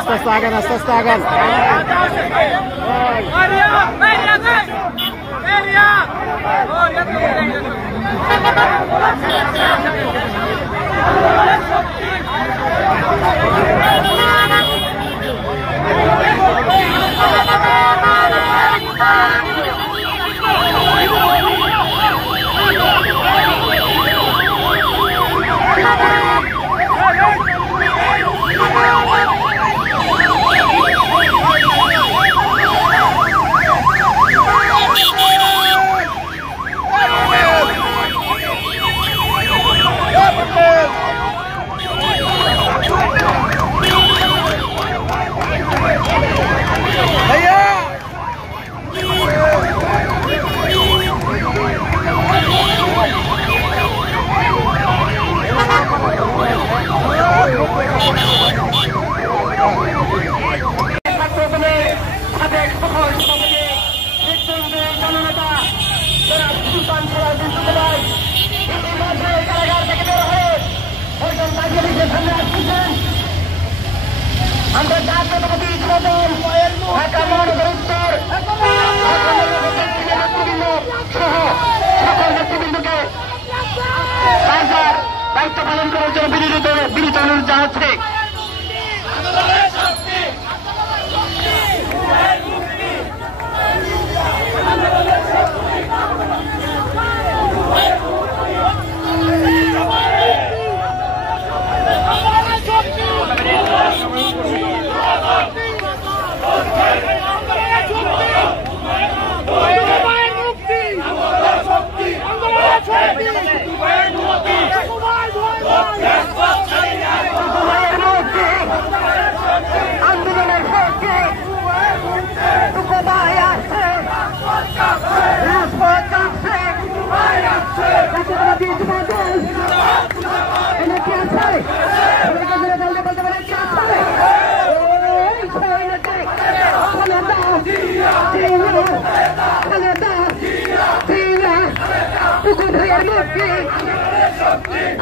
আস্তে আগান দায়িত্ব পালন করার জন্য বিনীত অনুরোধ জানাচ্ছে।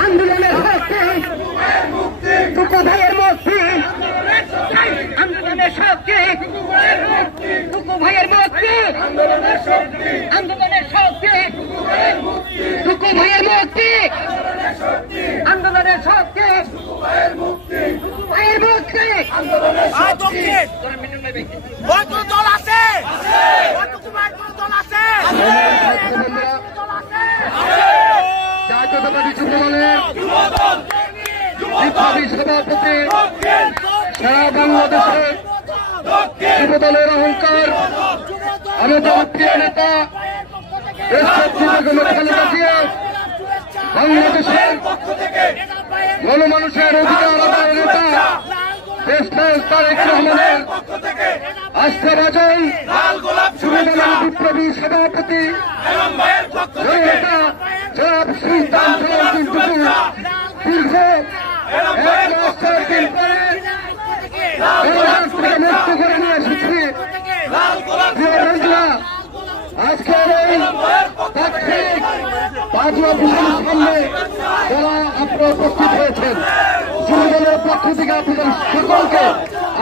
আন্দোলনের শক্তি টুকু ভাইয়ের মুক্তি, আন্দোলনের শক্তি টুকু ভাইয়ের মুক্তি, আন্দোলনের শক্তি টুকু ভাইয়ের মুক্তি, আন্দোলনের শক্তি ভাইয়ের মুক্তি। কত দল আছে? দল আছে? জাতীয়তাবাদী যুব দলের বিপ্লবী সভাপতি, সারা বাংলাদেশের যুব দলের অহংকার, আমাদের প্রিয় নেতা খালেদা জিয়া, বাংলাদেশের গণমানুষের অধিকার আদায়ের নেতা দেশনায়ক তারেক রহমানের আস্থাভাজন যুব দলের বিপ্লবী সভাপতি নেতা জনাব সুলতান সালাউদ্দিন টুকু দীর্ঘ 1 মাস 4 দিন পরে থেকে মুক্ত করে নিয়ে এসেছি। প্রিয় বন্ধুরা, আজকের এই তাৎক্ষণিক পাঁচুয়া অফিসের সামনে যারা আপনারা উপস্থিত হয়েছেন, যুব দলের পক্ষ থেকে আপনাদের সকলকে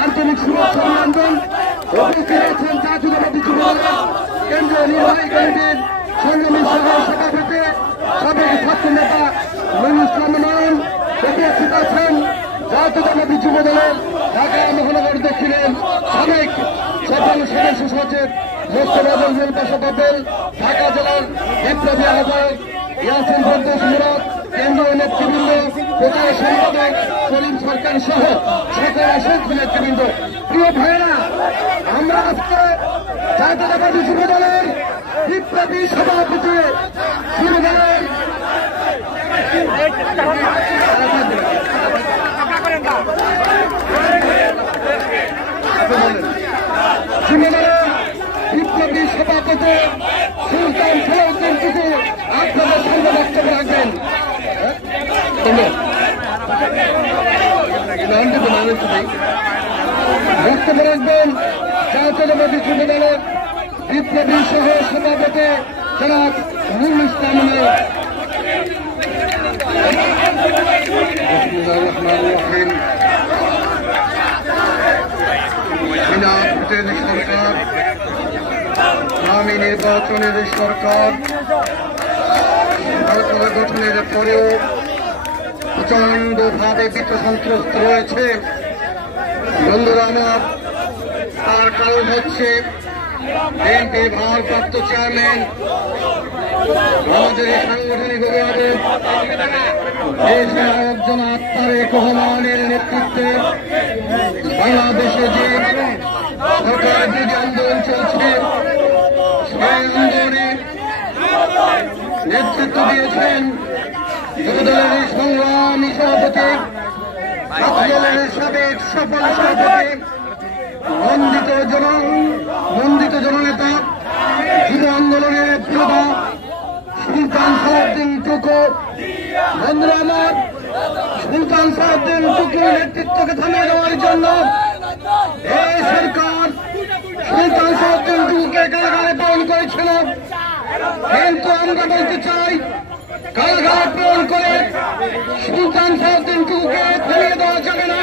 আন্তরিক শুভেচ্ছা অভিনন্দন। উপস্থিত রয়েছেন জাতীয়তাবাদী যুব দলের কেন্দ্রীয় নির্বাহী কমিটির সংগ্রামী সভাপতি সাবেক ছাত্র নেতা নুরুল ইসলাম নয়ন, উপস্থিত আছেন জাতীয়তাবাদী যুব দলের ঢাকা মহানগর দক্ষিণের সাবেক সফল সদস্য সচিব মোস্তফা জলিল বাসা বাদল, ঢাকা জেলার বিপ্লবী আহ্বায়ক ইয়াসিন ফেরদৌস মুরাদ, কেন্দ্রীয় নেতৃবৃন্দ, প্রচার সম্পাদক সলিম সরকার সহ সকল অসংখ্য নেতৃবৃন্দ। প্রিয় ভাইরা, আমরা আজকে জাতীয়তাবাদী যুব দলের বিপ্লবী সভাপতি যুব দলের যুব থেকে সুলতান সালাউদ্দিন টুকু আপনাদের সামনে বক্তব্য রাখবেন। বক্তব্য রাখবেন জাতীয়তাবাদী যুব দলের বিপ্লবী সহ সভাপতি জনাব নুরুল ইসলাম। সরকার আগামী নির্বাচনের সরকার গঠনের পরেও প্রচন্ড ভাবে বিত্তসন্ত্রস্ত রয়েছে। বন্ধুরা আমার, তার কারণ হচ্ছে বিএনপির ভারপ্রাপ্ত চেয়ারম্যান আমাদের সাংগঠনিক অভিভাবক জনাব তারেক রহমানের নেতৃত্বে বাংলাদেশে যে সরকার বিরোধী আন্দোলন চলছে সেই আন্দোলনে নেতৃত্ব দিয়েছেন যুবদলের সংগ্রামী সভাপতি, ছাত্রদলের সাবেক সফল সভাপতি, মন্ডিত জননেতা, যুব আন্দোলনের নেতা সুলতান সালাউদ্দিন টুকু। বন্ধুরা আমার, সুলতান সালাউদ্দিন টুকুর নেতৃত্বকে থামিয়ে দেওয়ার জন্য এই সরকার সুলতান সালাউদ্দিন টুকুকে কারাগারে প্রেরণ করেছিল। কিন্তু আমরা বলতে চাই, কারাগারে প্রেরণ করে সুলতান সালাউদ্দিন টুকুকে থামিয়ে দেওয়া যাবে না।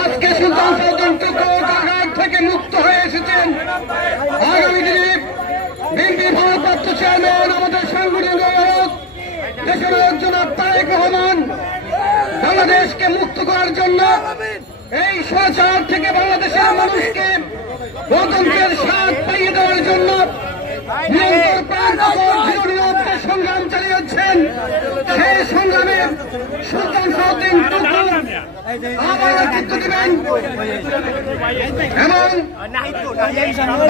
আজকে সুলতান সালাউদ্দিন টুকু কারাগার থেকে মুক্ত হয়ে এসেছেন। আগামী দিনে বিএনপি ভারপ্রাপ্ত চেয়ারম্যান আমাদের সাংগঠনিক অভিভাবক দেশের জনাব তারেক রহমান বাংলাদেশকে মুক্ত করার জন্য, এই স্বৈরাচার থেকে বাংলাদেশের মানুষকে গণতন্ত্রের স্বাদ পাইয়ে দেওয়ার জন্য নিরন্তর সংগ্রাম চালিয়ে যাচ্ছেন। সেই সংগ্রামে সুলতান সালাউদ্দিন টুকু আবার নেতৃত্ব দিবেন এবং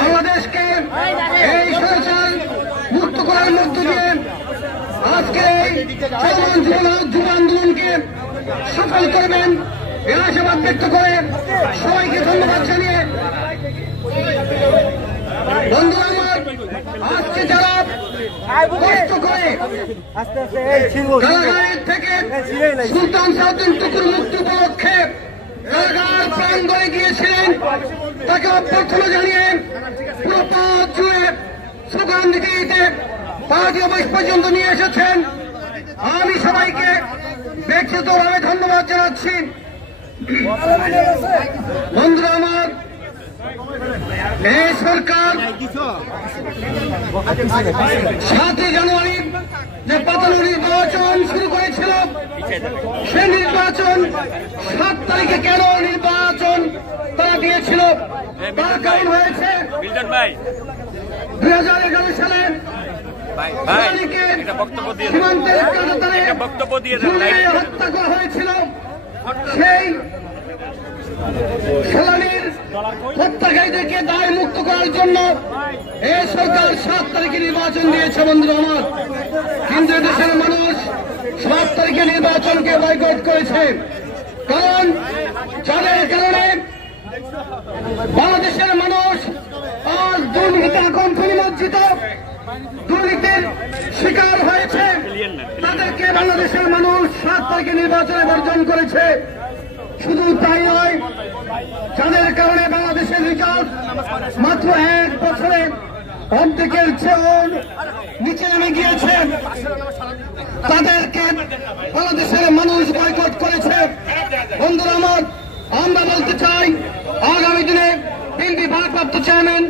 বাংলাদেশকে এই স্বৈরাচার মুক্ত করার মধ্য দিয়ে আজকে চলমান যুব আন্দোলনকে সফল করবেন এই আশাবাদ ব্যক্ত করে সবাইকে ধন্যবাদ জানিয়ে, বন্ধুরা আমার, আজকে যারা কষ্ট করে কারাগারের থেকে সুলতান সালাউদ্দিন টুকুর মুক্তি উপলক্ষে কারাগার প্রাঙ্গণে গিয়েছিলেন, তাকে অভ্যর্থনা জানিয়ে পুরো পথ জুড়ে স্লোগান দিতে দিতে পার্টি অফিস পর্যন্ত নিয়ে এসেছেন। আমি সবাইকে ব্যক্তিগতভাবে ধন্যবাদ জানাচ্ছি। বন্ধুরা আমার, এই সরকার 7 জানুয়ারি যে পাতানো নির্বাচন শুরু করেছিল, সেই নির্বাচন 7 তারিখে কেন নির্বাচন তারা দিয়েছিল, তার কারণ হয়েছে 2011 সালে সীমান্তের হত্যা করা হয়েছিল। সেই সেলানির হত্যাকারীদেরকে দায় মুক্ত করার জন্য এই সরকার 7 তারিখে নির্বাচন দিয়েছে। বন্ধুরা আমার, কিন্তু দেশের মানুষ 7 তারিখে নির্বাচনকে বয়কট করেছে। কারণ যাদের কারণে বাংলাদেশের মানুষ আজ দুর্নীতি আকণ্ঠ নিমজ্জিত, দুর্নীতির শিকার হয়েছে, তাদেরকে বাংলাদেশের মানুষ 7 তারিখে নির্বাচনে বর্জন করেছে। শুধু তাই নয়, যাদের কারণে বাংলাদেশের রিজার্ভ মাত্র 1 বছরে অর্ধেকের চেয়েও নিচে নেমে গিয়েছে, তাদেরকে বাংলাদেশের মানুষ বয়কট করেছে। বন্ধুরা আমার, আমরা বলতে চাই, আগামী দিনে বিএনপি ভারপ্রাপ্ত চেয়ারম্যান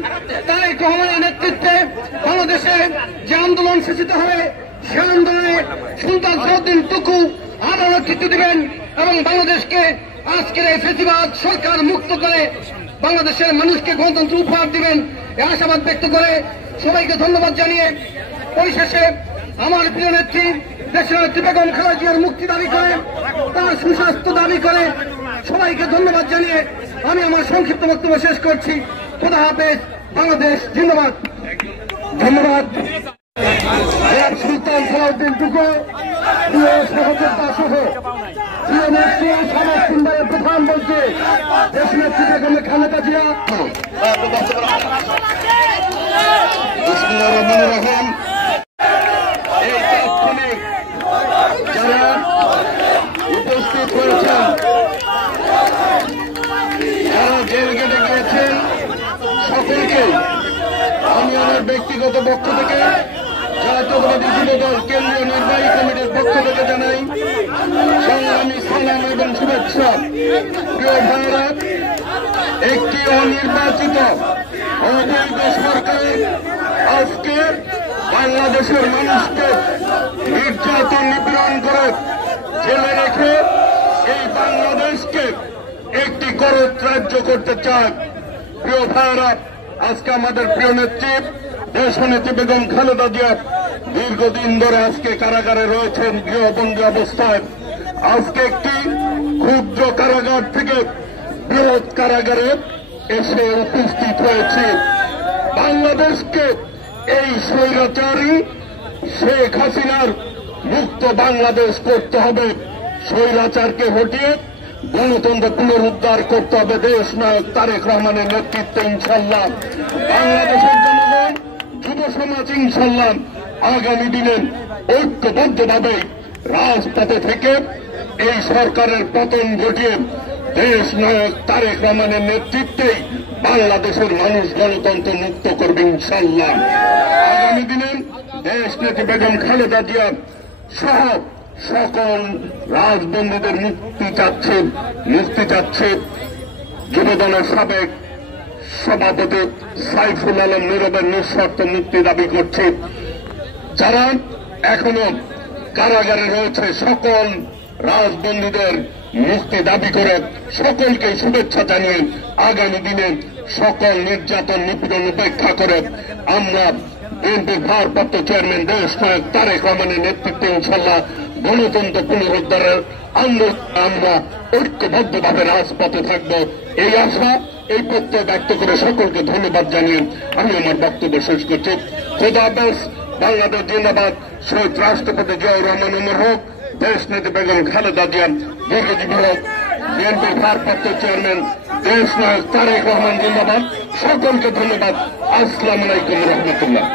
তারেক রহমানের নেতৃত্বে বাংলাদেশে যে আন্দোলন সূচিত হবে, সে আন্দোলনে সুলতান সালাউদ্দিন টুকু আরো নেতৃত্ব দিবেন এবং বাংলাদেশকে আজকের এই ফেসিবাদ সরকার মুক্ত করে বাংলাদেশের মানুষকে গণতন্ত্র উপহার দিবেন এই আশাবাদ ব্যক্ত করে সবাইকে ধন্যবাদ জানিয়ে, পরিশেষে আমার প্রিয় নেত্রী দেশের নেত্রী বেগম খালেদা জিয়ার মুক্তি দাবি করে, তার সুস্বাস্থ্য দাবি করে সবাইকে ধন্যবাদ জানিয়ে আমি আমার সংক্ষিপ্ত বক্তব্য শেষ করছি। খোদা হাফেজ, বাংলাদেশ জিন্দাবাদ। ধন্যবাদ। সুলতান সালাউদ্দিন টুকু প্রিয় সহযোদ্ধা সহ প্রিয় নেত্রী সমাজ সুন্দরের প্রধানমন্ত্রী দেশনেত্রী বেগম খালেদা জিয়া। বিসমিল্লাহির রহমানির রহিম। এই তাৎক্ষণিক যারা উপস্থিত হয়েছেন, যারা জেল গেটে গিয়েছেন, সকলকে আমি আমার ব্যক্তিগত পক্ষ থেকে জাতীয়তাবাদী যুবদল কেন্দ্রীয় নির্বাহী কমিটির পক্ষ থেকে জানাই সংগ্রামী সালাম এবং শুভেচ্ছা। প্রিয় ভাইরা, একটি অনির্বাচিত অবৈধ সরকার আজকে বাংলাদেশের মানুষকে নির্যাতন নিপীড়ন করে জেলে রেখে এই বাংলাদেশকে একটি করদ রাজ্য করতে চায়। প্রিয় ভাইরা, আজকে আমাদের প্রিয় নেত্রী দেশনেত্রী বেগম খালেদা জিয়া দীর্ঘদিন ধরে আজকে কারাগারে রয়েছেন গৃহবন্দী অবস্থায়। আজকে একটি ক্ষুদ্র কারাগার থেকে বৃহৎ কারাগারে এসে উপস্থিত হয়েছে। বাংলাদেশকে এই স্বৈরাচারী শেখ হাসিনার মুক্ত বাংলাদেশ করতে হবে। স্বৈরাচারকে হটিয়ে গণতন্ত্র পুনরুদ্ধার করতে হবে দেশ নায়ক তারেক রহমানের নেতৃত্বে। ইনশাল্লাহ বাংলাদেশের জনগণ, যুব সমাজ ইনশাল্লাহ আগামী দিনে ঐক্যবদ্ধভাবে রাজপথে থেকে এই সরকারের পতন ঘটিয়ে দেশ নায়ক তারেক রহমানের নেতৃত্বেই বাংলাদেশের মানুষ গণতন্ত্র মুক্ত করবে ইনশাল্লাহ। আগামী দিনে দেশ নেত্রী বেগম খালেদা জিয়া সহ সকল রাজবন্দীদের মুক্তি চাচ্ছে যুবদলের সাবেক সভাপতি সাইফুল আলম নীরবের নিঃশর্ত মুক্তি দাবি করছে। যারা এখনো কারাগারে রয়েছে সকল রাজবন্দীদের মুক্তি দাবি করে সকলকে শুভেচ্ছা জানিয়ে আগামী দিনে সকল নির্যাতন নিপীড়ন উপেক্ষা করে আমরা বিএনপির ভারপ্রাপ্ত চেয়ারম্যান দেশ নায়ক তারেক রহমানের নেতৃত্বে ইনশাল্লাহ গণতন্ত্র পুনরুদ্ধারের আন্দোলন আমরা ঐক্যবদ্ধভাবে রাজপথে থাকব, এই আশা এই প্রত্যয় ব্যক্ত করে সকলকে ধন্যবাদ জানিয়ে আমি আমার বক্তব্য শেষ করছি। খোদা হাফেজ। বাংলাদেশ জিন্দাবাদ। শহীদ রাষ্ট্রপতি জিয়াউর রহমান উমর হোক। দেশ নেত্রী বেগম খালেদা জিয়া দীর্ঘজীবী হোক। বিএনপির ভারপ্রাপ্ত চেয়ারম্যান দেশ নায়ক তারেক রহমান জিন্দাবাদ। সকলকে ধন্যবাদ। আসসালামু আলাইকুম রহমতুল্লাহ।